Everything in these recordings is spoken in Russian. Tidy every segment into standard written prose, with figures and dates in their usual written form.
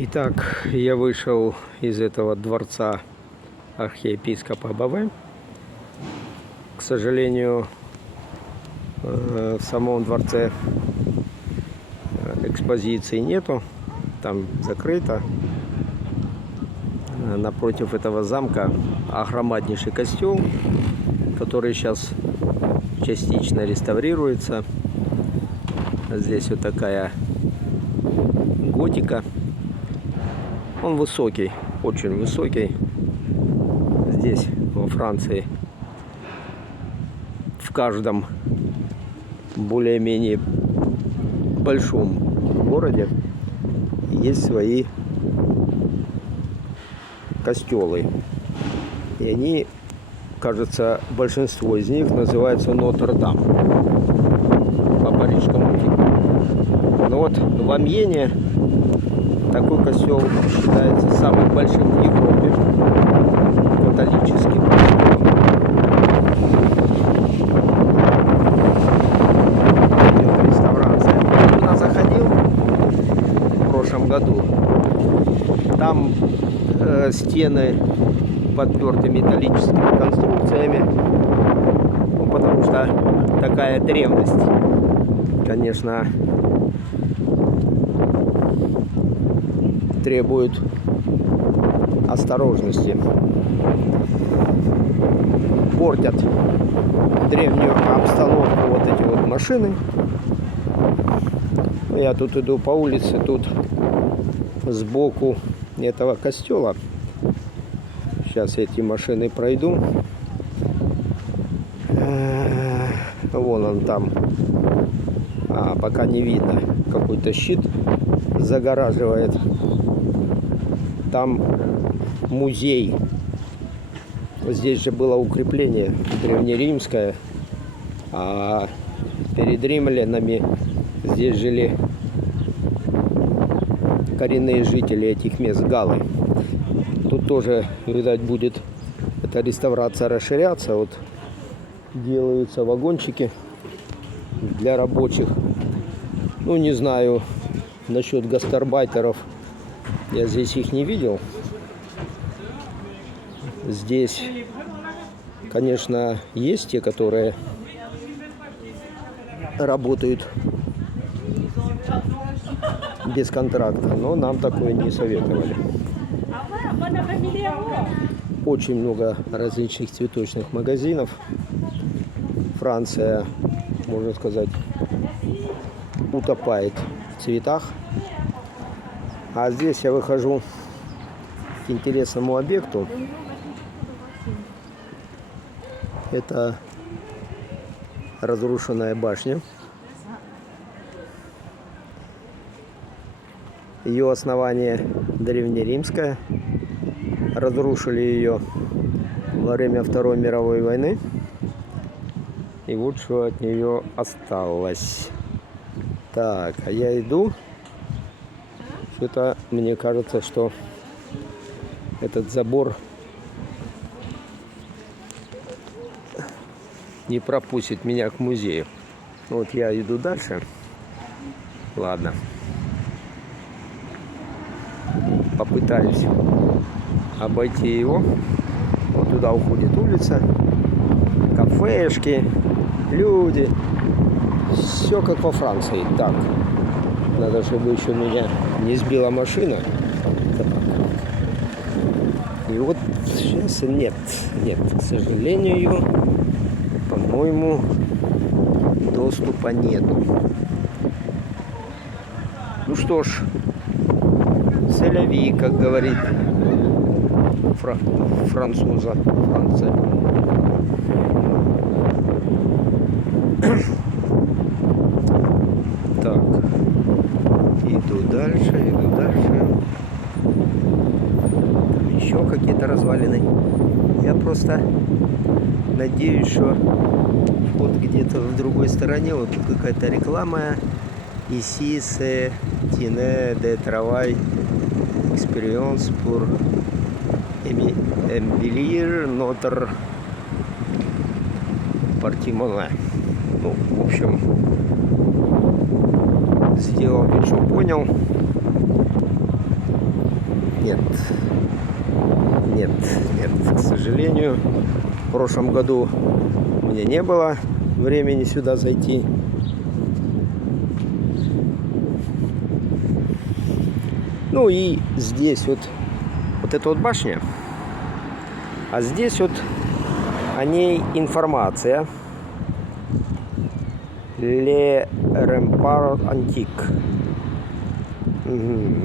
Итак, я вышел из этого дворца архиепископа Баве. К сожалению, в самом дворце экспозиции нету, там закрыто. Напротив этого замка огромнейший костел, который сейчас частично реставрируется. Здесь вот такая готика. Он высокий, очень высокий. Здесь, во Франции, в каждом более-менее большом городе есть свои костелы. И они, кажется, большинство из них называются Нотр-Дам по парижскому типу. Но вот в Амьене такой костел считается самым большим в Европе, католическим. Идет реставрация. Я туда заходил в прошлом году. Там стены подперты металлическими конструкциями, потому что такая древность, конечно, требует осторожности. Портят древнюю обстановку вот эти вот машины. Я тут иду по улице, тут сбоку этого костела. Сейчас эти машины пройду. Вон он там. Пока не видно. Какой-то щит загораживает. Там музей. Здесь же было укрепление древнеримское. А перед римлянами здесь жили коренные жители этих мест, галлы. Тут тоже, видать, будет эта реставрация расширяться. Вот делаются вагончики для рабочих. Ну, не знаю насчет гастарбайтеров. Я здесь их не видел. Здесь, конечно, есть те, которые работают без контракта, но нам такое не советовали. Очень много различных цветочных магазинов. Франция, можно сказать, утопает в цветах. А здесь я выхожу к интересному объекту. Это разрушенная башня. Ее основание древнеримское. Разрушили ее во время Второй мировой войны. И вот что от нее осталось. Так, а я иду. Что-то мне кажется, что этот забор не пропустит меня к музею. Вот я иду дальше. Ладно. Попытаюсь обойти его. Вот туда уходит улица. Кафешки, люди. Все как во Франции. Так. Надо, чтобы еще меня не сбила машина. Так. И вот сейчас нет, к сожалению, по-моему, доступа нету. Ну что ж, c'est-la-vie, как говорит француза. Франция. Так, иду дальше. Там еще какие-то развалины. Я просто надеюсь, что вот где-то в другой стороне вот какая-то реклама. Ici c'est une de travail expérience pour embellir notre patrimoine. Ну, в общем, сделал вид, что понял. Нет. Нет, нет, к сожалению. В прошлом году мне не было времени сюда зайти. Ну и здесь вот эта вот башня. А здесь вот о ней информация. Le Rempart Antique.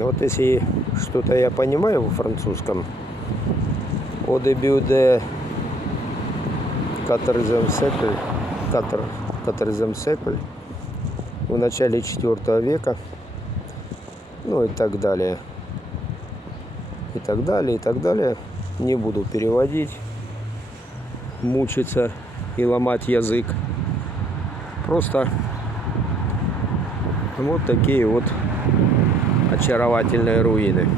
Вот если что-то я понимаю во французском. Au début de 14 siècle, в начале 4 века, ну и так далее. И так далее, и так далее. Не буду переводить, мучиться и ломать язык. Просто вот такие вот очаровательные руины.